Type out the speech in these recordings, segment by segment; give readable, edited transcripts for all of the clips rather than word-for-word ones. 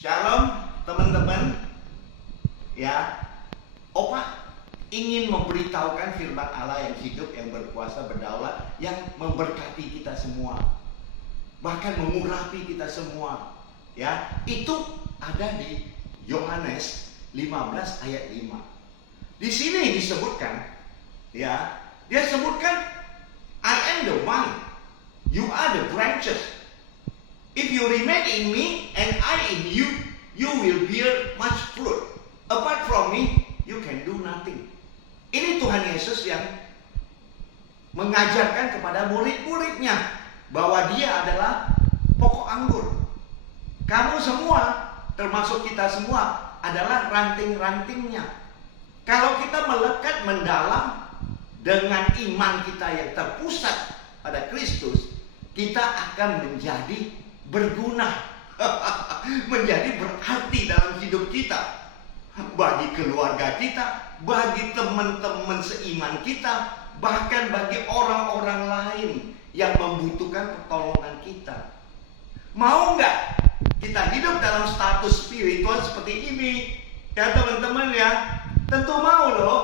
Shalom teman-teman. Ya, Opa ingin memberitahukan firman Allah yang hidup, yang berkuasa, berdaulat, yang memberkati kita semua, bahkan mengurapi kita semua. Ya, itu ada di Yohanes 15 ayat 5. Di sini disebutkan, ya, dia sebutkan, I am the vine, you are the branches. If you remain in me and I in you, you will bear much fruit. Apart from me, you can do nothing. Ini Tuhan Yesus yang mengajarkan kepada murid-muridnya bahwa dia adalah pokok anggur. Kamu semua, termasuk kita semua, adalah ranting-rantingnya. Kalau kita melekat mendalam dengan iman kita yang terpusat pada Kristus, kita akan menjadi berguna, menjadi berarti dalam hidup kita, bagi keluarga kita, bagi teman-teman seiman kita, bahkan bagi orang-orang lain yang membutuhkan pertolongan kita. Mau nggak kita hidup dalam status spiritual seperti ini? Ya teman-teman ya, tentu mau loh.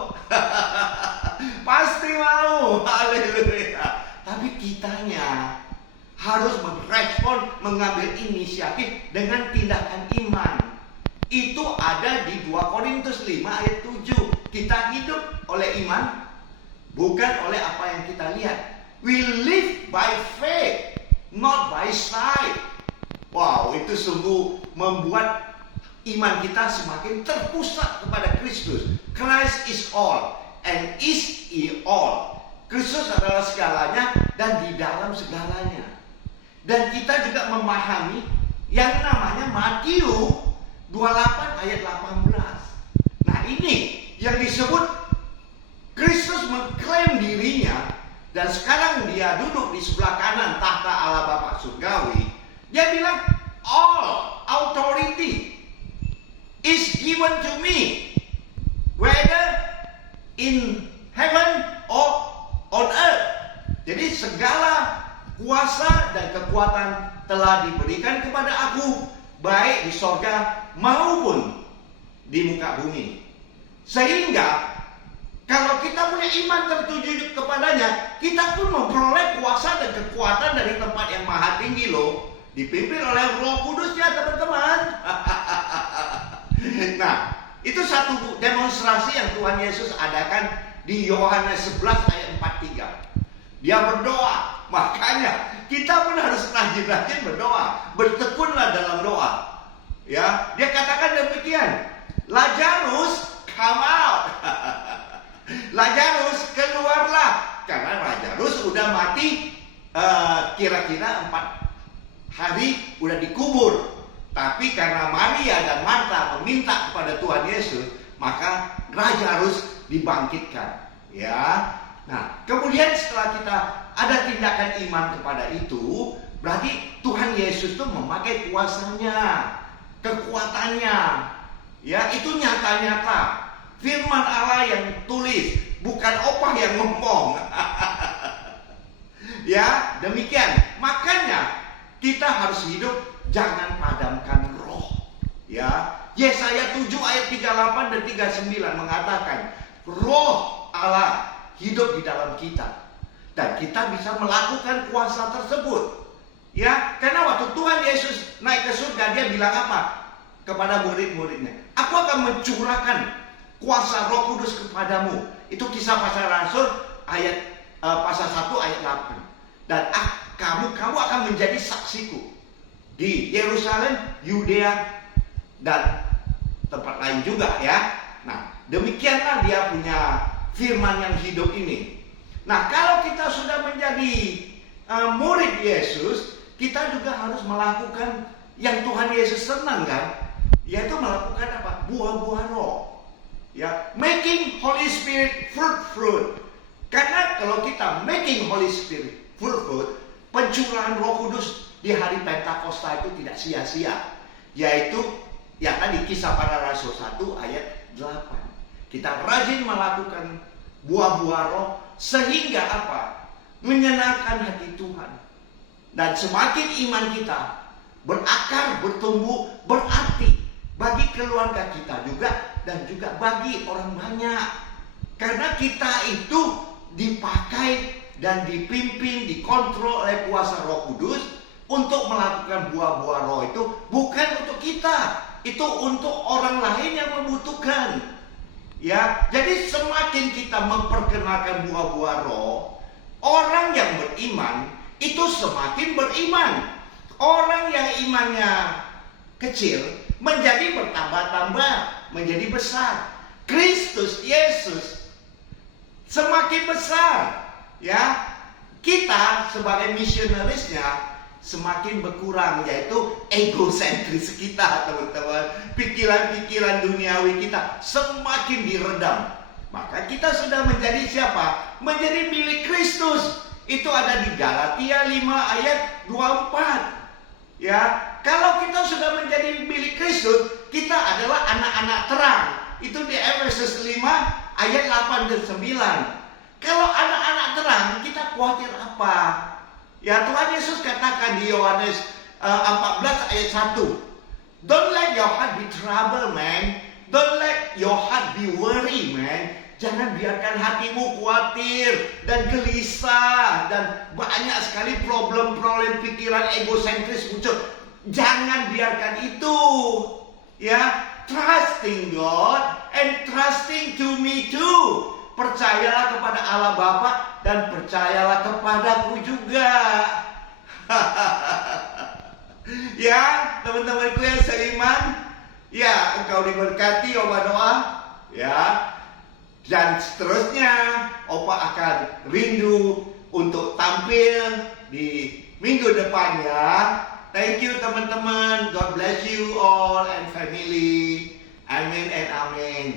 Pasti mau. Haleluya. Tapi kitanya harus merespon, mengambil inisiatif dengan tindakan iman. Itu ada di 2 Korintus 5 ayat 7. Kita hidup oleh iman, bukan oleh apa yang kita lihat. We live by faith, not by sight. Wow, itu sungguh membuat iman kita semakin terpusat kepada Kristus. Christ is all and is he all. Kristus adalah segalanya dan di dalam segalanya. Dan kita juga memahami yang namanya Matius 28 ayat 18. Nah ini yang disebut Kristus mengklaim dirinya, dan sekarang dia duduk di sebelah kanan tahta Allah Bapa Surgawi. Dia bilang, all authority is given to me, whether in heaven or on earth. Jadi segala kuasa dan kekuatan telah diberikan kepada aku, baik di sorga maupun di muka bumi. Sehingga kalau kita punya iman tertuju kepadanya, kita pun memperoleh kuasa dan kekuatan dari tempat yang maha tinggi loh, dipimpin oleh Roh Kudus ya teman-teman. Nah, itu satu demonstrasi yang Tuhan Yesus adakan di Yohanes 11 ayat 43. Dia berdoa. Makanya kita pun harus rajin-rajin berdoa, bertekunlah dalam doa. Ya, dia katakan demikian, Lazarus come out. Lazarus keluarlah, karena Lazarus udah mati kira-kira 4 hari udah dikubur. Tapi karena Maria dan Marta meminta kepada Tuhan Yesus, maka Lazarus dibangkitkan. Ya. Nah, kemudian setelah kita ada tindakan iman kepada itu, berarti Tuhan Yesus itu memakai kuasanya, kekuatannya. Ya, itu nyata-nyata. Firman Allah yang tulis, bukan opah yang ngomong. Ya, demikian. Makanya kita harus hidup jangan padamkan roh. Ya, Yesaya 7 ayat 38 dan 39 mengatakan, Roh Allah hidup di dalam kita, dan kita bisa melakukan kuasa tersebut. Ya, karena waktu Tuhan Yesus naik ke surga, dia bilang apa kepada murid-muridnya? Aku akan mencurahkan kuasa Roh Kudus kepadamu. Itu Kisah Para Rasul ayat pasal 1 ayat 8. Dan kamu akan menjadi saksiku di Yerusalem, Yudea, dan tempat lain juga ya. Nah, demikianlah dia punya firman yang hidup ini. Nah, kalau kita sudah menjadi murid Yesus, kita juga harus melakukan yang Tuhan Yesus senang kan, yaitu melakukan apa? Buah-buah roh. Ya, making Holy Spirit fruit. Karena kalau kita making Holy Spirit fruit, pencurahan Roh Kudus di hari Pentakosta itu tidak sia-sia. Yaitu yang tadi Kisah Para Rasul 1 ayat 8. Kita rajin melakukan buah-buah roh sehingga apa? Menyenangkan hati Tuhan. Dan semakin iman kita berakar, bertumbuh, berarti keluarga kita juga, dan juga bagi orang banyak. Karena kita itu dipakai dan dipimpin, dikontrol oleh kuasa Roh Kudus untuk melakukan buah-buah roh itu bukan untuk kita, itu untuk orang lain yang membutuhkan. Ya, jadi semakin kita memperkenalkan buah-buah roh, orang yang beriman itu semakin beriman. Orang yang imannya kecil menjadi bertambah-tambah, menjadi besar. Kristus Yesus semakin besar, ya. Kita sebagai misionarisnya semakin berkurang, yaitu egosentris kita, teman-teman. Pikiran-pikiran duniawi kita semakin diredam. Maka kita sudah menjadi siapa? Menjadi milik Kristus. Itu ada di Galatia 5 ayat 24. Ya, kalau kita sudah menjadi milik Kristus, kita adalah anak-anak terang. Itu di Efesus 5 ayat 8 dan 9. Kalau anak-anak terang, kita khawatir apa? Ya, Tuhan Yesus katakan di Yohanes 14 ayat 1. Don't let your heart be troubled, man. Don't let your heart be worry, man. Jangan biarkan hatimu khawatir dan gelisah dan banyak sekali problem-problem pikiran egosentris muncul. Jangan biarkan itu. Ya, trusting God and trusting to me too. Percayalah kepada Allah Bapa dan percayalah kepadaku juga. Ya, teman-temanku yang seiman, ya, engkau diberkati Opa doa, ya. Dan seterusnya, Opa akan rindu untuk tampil di minggu depan, ya. Thank you teman-teman. God bless you all and family. Amin and amin.